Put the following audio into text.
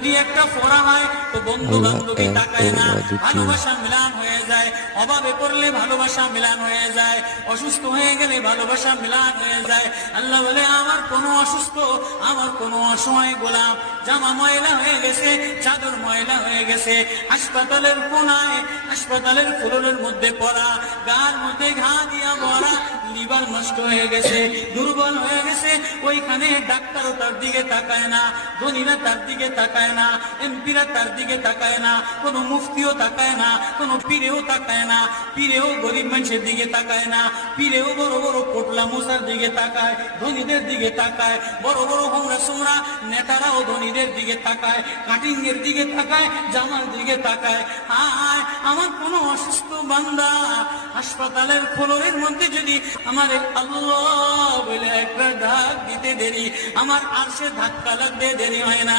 যদি একটা ফোড়া হয় তো বন্ধু বান্ধবী তাকায় না, ভালোবাসা মিলান হয়ে যায়। অভাবে পড়লে ভালোবাসা মিলান হয়ে যায়, অসুস্থ হয়ে গেলে ভালোবাসা মিলান হয়ে যায়। আল্লাহ বলে আমার কোনো অসুস্থ, আমার কোনো অসহায় গোলাম জামা ময়লা হয়ে গেছে, চাদর ময়লা হয়ে গেছে, হাসপাতালের কোনায় হাসপাতালের ফ্লোরের মধ্যে পড়া, গার মধ্যে ঘা দিয়া ভরা, লিভার নষ্ট হয়ে গেছে, দুর্বল হয়ে গেছে, ওইখানে ডাক্তারও তার দিকে তাকায় না, ধনীরা তার দিকে তাকায় না, এমপিরা তার দিকে তাকায় না, কোনো মুফতিও তাকায় না, কোনো পীরেও তাকায় না, পীরেও গরিব মানুষের দিকে তাকায় না, পীরেও বড় বড় পোটলা মশার দিকে তাকায়, ধনীদের দিকে তাকায়, বড় বড় হোমরা সোমরা নেতারাও ধনীদের দিকে তাকায়, কাটিং এর দিকে তাকায়, জামার দিকে তাকায়। হায় আমার কোনো অসুস্থ বান্দা হাসপাতালের ফ্লোরের মধ্যে যদি আমার আল্লাহ বলে একটা ডাক দিতে দেরি, আমার আরশে ধাক্কা লাগতে দেরি হয় না।